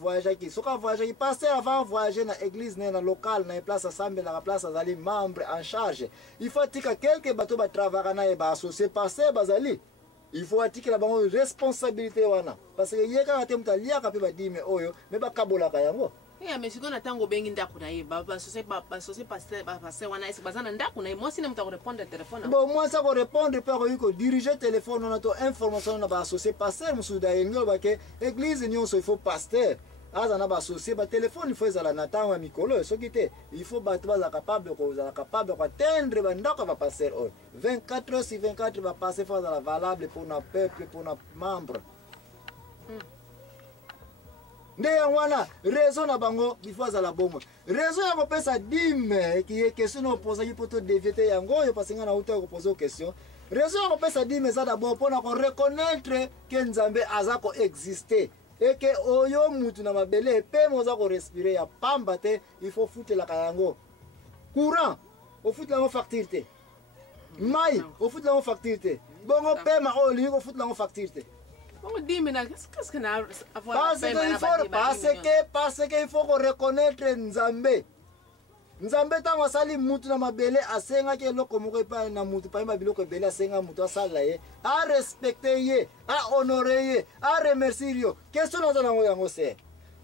voyager qui soka voyager pasteur avant voyager na église na local na place assemblée na place azali membre en charge il faut tika quelques bateaux ba travailler na ba associé pasteur bazali il faut atikela bango responsabilité wana parce que yeka ngate mutalia ka pe ba dime oyo me ba kabola ka yango mais si on attend au bengi ndaku na ye ba associé pasteur wana esi bazana ndaku na ye moi si ne muta répondre téléphone bon moi ça ko répondre pas ko diriger téléphone on a to information na ba associé pasteur musuda yengo ba ke église nyonso il faut pasteur azana ba associé ba téléphone il faut ezala na tango mikolo soki te il faut ba capable ko capable ko atteindre ba ndako ba pasteur 24 heures sur 24 ba passer faut ezala valable pour notre peuple pour nos membres. Ndeya wana raison na bango bifoza la bomo raison ya kopesa dime qui est question opposé qui poto dévier yango yo parce ngana uta ko poser question raison ya kopesa dime ça d'abord pour na ko reconnaître que Nzambe azako exister et que oyo mutu na mabele pe moza ko respirer ya pamba te il faut foutre la kayango courant au foutre la facture mai au foutre la facture bongo pe ma o li ko foutre la facture. Qu'est-ce qu'on a parce qu'il faut reconnaître Nzambe. Nzambe tango asali mutu na mabele asenga ke loko moko pa na mutu pa mabiloko bele asenga mutu asala ye a respecter ye a honorer ye a remercier yo. Question na zango yango se.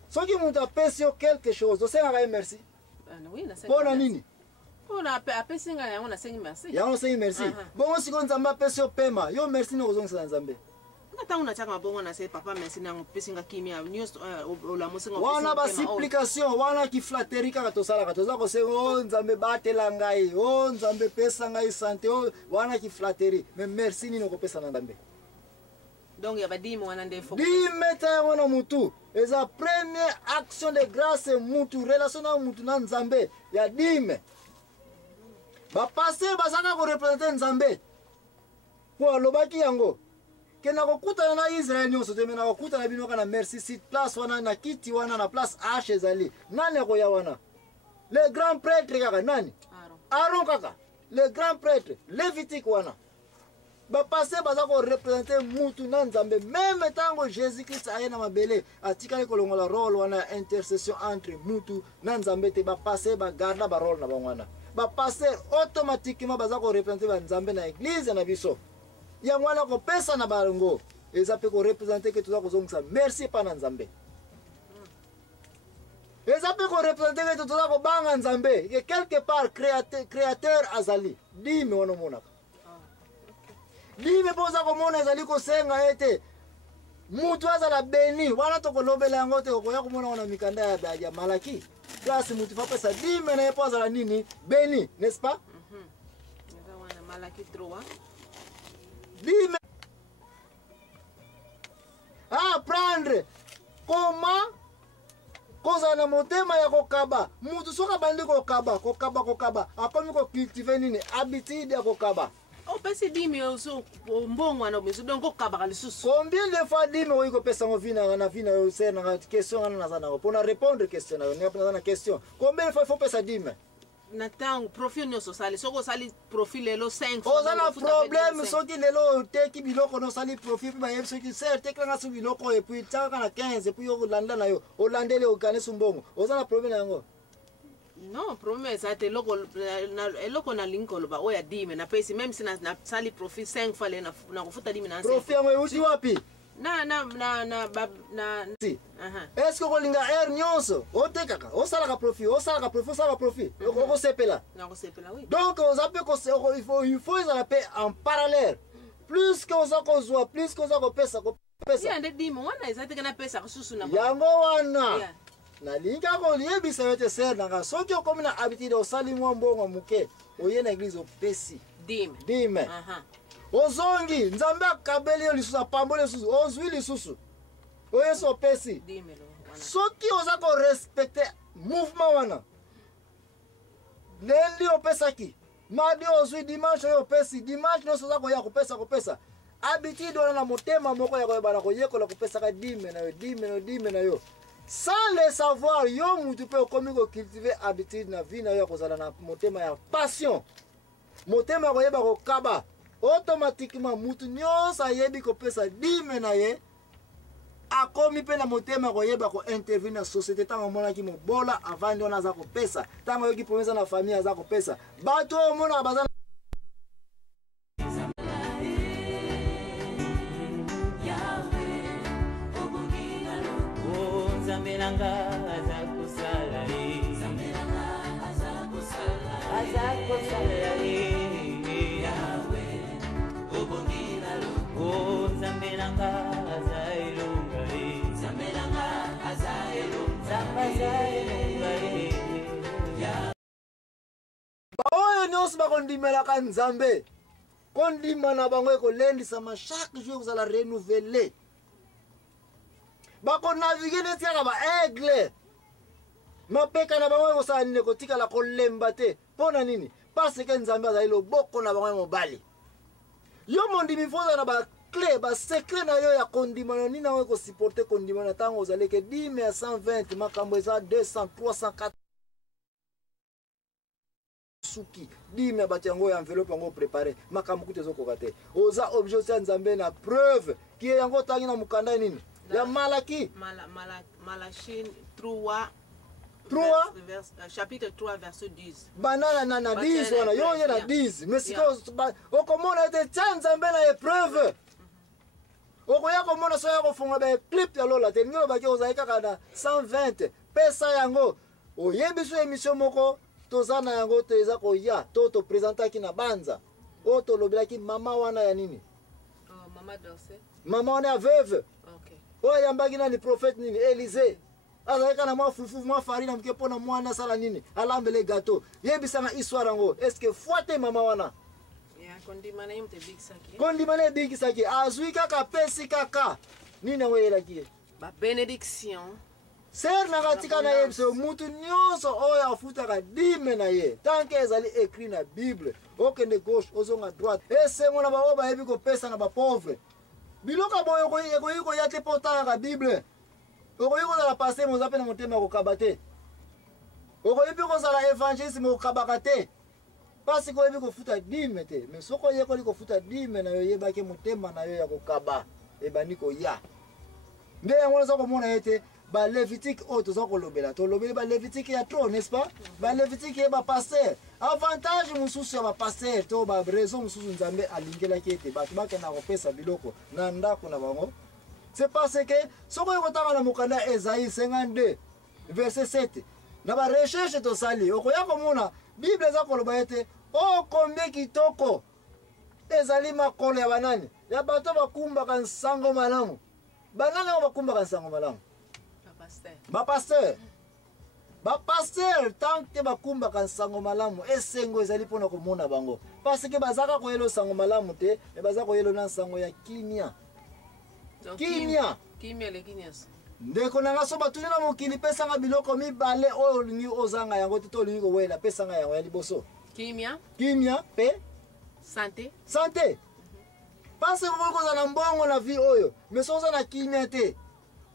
Soki mutu apesi yo quelque chose, osenga ka merci. Oui, na senga. Bona nini? Bona apesi nga yango na senga merci. Yango senga merci. Bon siko Nzambe apesi yo pema, yo merci no kozongisa Nzambe. Papa merci na pesinga kimia wana ba supplication wana ki flatterie kaka tosala katoza ko se o Nzambe batela ngai o Nzambe pesa ngai santé o wana ki flatterie mais merci nino ko pesa na Nzambe donc ya badimo wana ndefo dimeta wana mutu eza première action de grâce mutu relation na mutu na Nzambe ya dime ba passer bazaka ko représenter Nzambe kwa lobaki yango kena kokuta na Israel nyonso te mena kokuta na binoka na merci sit place wana na kiti wana na place H ezali nani ko ya wana le grand prêtre kaka nani Aaron kaka le grand prêtre Lévitique wana ba passer baza ko représenter mutu na Nzambe même tango Jésus Christ aye na mabele atikali kolongola rôle wana intercession entre mutu na Nzambe te ba passer ba garda ba rôle na bangwana ba passer automatiquement baza ko représenter ba Nzambe na église na biso ya mwana ko pesa na barongo eza pe ko représenter que tuza kozongisa merci pa na Nzambe eza pe ko représenter que tuza ko banga Nzambe que quelque part créateur azali dime wana monaka dime poza ko mona azali ko senga ete mutu azala beni wana to ko lobela yango te ko ya ko mona wana mikanda ya Malaki place mutu fa pesa dime na yepo azala nini beni n'est-ce pas eza wana Malaki 3 dime apprendre comment koza na motema ya kokaba mutu soka bandi kokaba akomi ko cultiver nini habitude ya kokaba o pesi dime oso mbongo na miso donc kokaba lisusu combien de fois dime o iko pesa ngo vina na vina yo sena na question na zana pour na répondre question na yo na question combien de fois il faut pesa dime na tango profil no sali soko sali profil lelo 5 fois ozana problème soki lelo teki biloko no sali profil ba yebi soki ser tekanga su biloko et puis tsaka na 15 et puis yo landa na yo olandele okane sumbongo ozana problème yango non problème ça te loko na linkolo ba oya dime na pesi même si na sali profil 5 fois le na kufuta dime na profil yango uti wapi si est-ce que kolinga air nyonso otekaka osalaka profit oko sepela oui donc ozape ko il faut ezala pe en parallèle plus que ozako zwa plus que ozako pesa ya ndedimo wana ezateka na pesa kususu na yango wana na linga ko liebisa yote ser nanga soki okomi na habitude osali mwa mbongo muke oye na église opesi dime ozongi Nzambe akabeli yo lisusu apamboli lisusu ozwi lisusu oyeso pesi soki oza ko respecter mouvement wana lendi opesaki mardi ozwi dimanche oyo opesi dimanche nyonso oza koya kopesa habitude wana na motema moko ya koyebana koyekola kopesaka dime na yo sans le savoir yo mutu pe okomi kocultiver habitude na vie na yo ya kozala na motema ya passion motema ya koyeba kokaba automatiquement mutu nyonso ayebi kopesa dime na ye akomi pe na motema koyeba ko intervenir na société tango monaki mobola avant ndio naza kopesa tango yoki promesa na famille aza kopesa bato omona bazana baoyo nyonso bakondimelaka nzambe kondima na bango ekolendisama chaque jour kozala renouvelé bakonavige neti kaka baaigle mapeka na bango ekosala nini ekotikala kolemba te mpo na nini parce ke nzambe azali loboko na bango ya mobali yo mondimi foza na baclé basekre na yo ya kondimana nini yango ekosupporte kondimana ntango ozali ke 10 ya 120 makambo eza 200 300 suki 10 ya bato yango ya enveloppe yango préparé makambo kutu ezokoka te oza objet ya nzambe na preuve ki yango otangi na mokanda nini ya Malaki Malachie 3 chapitre 3 verset 10 banana na 10 wana yo ye na 10 mais siko okomona ete tia nzambe na épreuve okoya komona so ya kofunga ba clip ya lola te ngelo baki ozali kaka na 120 pesa yango oyebi so émission moko tozana yango te eza koya to présentaki na banza o to lobelaki mama wana ya nini mama wana ya veuve oyo yambaki nani prophète nini Élysée azalaka na mwa fufu mwa farine mke pona mwana sala nini alambele gâteau yebisanga histoire yango est-ce que foite mama wana kondimana ebikisaki azwi kaka pesi kaka nini yango eyelaki ye bénédiction ser nanga tika na ye biso mutu nyonso oyo afutaka dime na ye tanke ezali écrit na bible okende gauche ozonga droite esengo na baoyo bayebi kopesa na bapauvre biloko boyo ekoyi koya te mpo otalaka bible okoyi kozala paster moza mpe na motema kokaba te okoyi mpe kozala évangéliste me kokabaka te pasi koyebi kofuta dime te me soki oyekoli kofuta dime na yo yebaki motema na yo ya kokaba ebandi koya nde yango oza komona ye te balévitique oyo toza kolobela tolobeli balévitique ya tro n'est-ce pas balévitique ye bapaster avantage mosusu ya bapaster to baraison mosusu nzambe alingelaki ete bato bakenda kopesa biloko na ndako na bango c'est parce que soki oyo kotanga na mokanda Esaïe 52 verset 7 na barecherche tosali okoya komona bible eza koloba ete okombie kitoko ezali makolo ya banani ya bato bakumbaka nsango malamu banani yango bakumbaka nsango malamu bapaster tant te bakumbaka nsango malamu esengo ezali mpona komona bango parce que bazaka koyela nsango malamu te me baza koyela na nsango ya kimia ndeko nanga so batuni na mokili pesanga biloko mibale oyo olingi ozanga yango te to olingi kowela pesanga yango ya liboso kimia pe santé parce que okoki kozala mbongo na vie oyo mais so oza na kimia te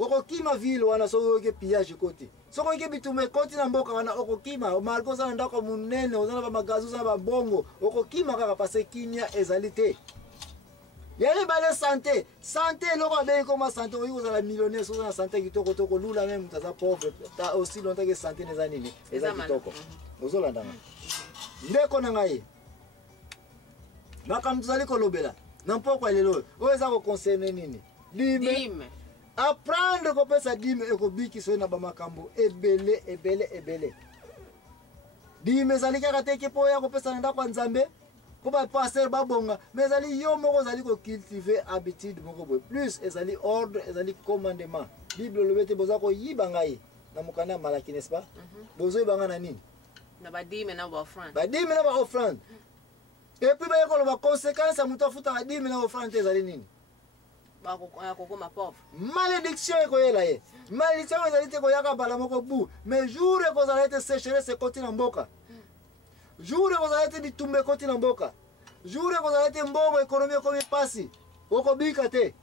okokima ville wana soki oyoki pillage ekoti soki oyoki bitume ekoti na mboka wana okokima malgré oza na ndako monene oza na bamagazi oza na babongo okokima kaka parce kimia ezali te ya libale santé eloko abengi koma santé okoki kozala millionnaire soki oza na santé kitoko to kolula meme moto aza pauvre aussi longtemps ke santé neza nini eza kitoko ozolandanga ndeko na ngai makambo tozali kolobela na mpoko ya lelo oyo eza koconcerne nini dime apprendre kopesa dime ekobikisa na bamakambo ebele dime ezali kaka te mpo oya kopesa na ndako ya nzambe mpo bapaster babonga mais ezali yo moko ozali kocultive habitude moko boye plus ezali ordre ezali commandement bible olobi ete boza koyiba ngai na mokanda ya Malaki n'est-ce pas bozoyibanga na nini badime na baoffrande epuis bayekoloba conséquence ya moto afutaka dime na offrande te ezali nini malédiction ekoyela ye malédiction ezali te koyaka bala moko bu mais jour ekozala ete sécheresse ekoti na mboka jour ekozala ete bitumba ekoti na mboka jour ekozala ete mbongo ekonomi ekomi pasi okobika te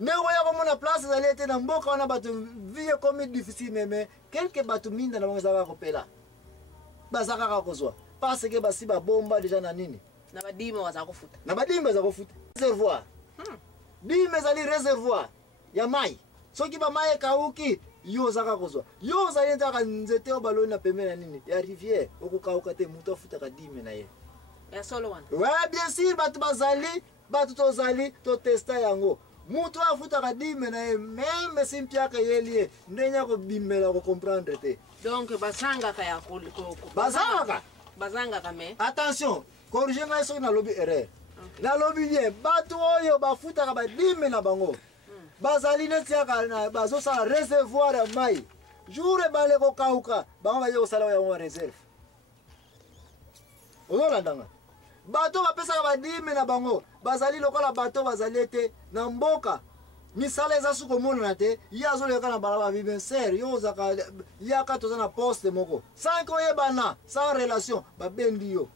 ndenge oya komona place ezali ete na mboka wana bato vie ekomi difficile mais quelque bato minda na bango ezalaka kopela baza kaka kozwa parce que basi babomba deja na nini na badime baza kofuta réservoir dime ezali réservoir ya mai soki bamai ekauki yo ozaka kozwa yo ozali neti kaka nzete oyo baloni na pembeni ya nini ya rivière okokauka te moto afutaka dime na ye ya solo wana ouais bien sûr bato bazali bato tozali totesta yango moto afutaka dime na ye meme simpiaka yeli ye ndenge ya kobimela kocomprendre te donc bazangaka ya bazangaka me attention corrige ngai soki nalobi erreur nalobi bien bato oyo bafutaka badime na bango bazali neti yaka bazosala réservoir ya mai jour ebale kokauka bango baye kosala yango réserve ozolandanga bato bapesaka badime na bango bazali lokola bato bazali ete na mboka misala eza suki omonana te ye azoleka na balaba bibenser yo ozaka yaka toza na poste moko sanki oyebana sans relation babendi yo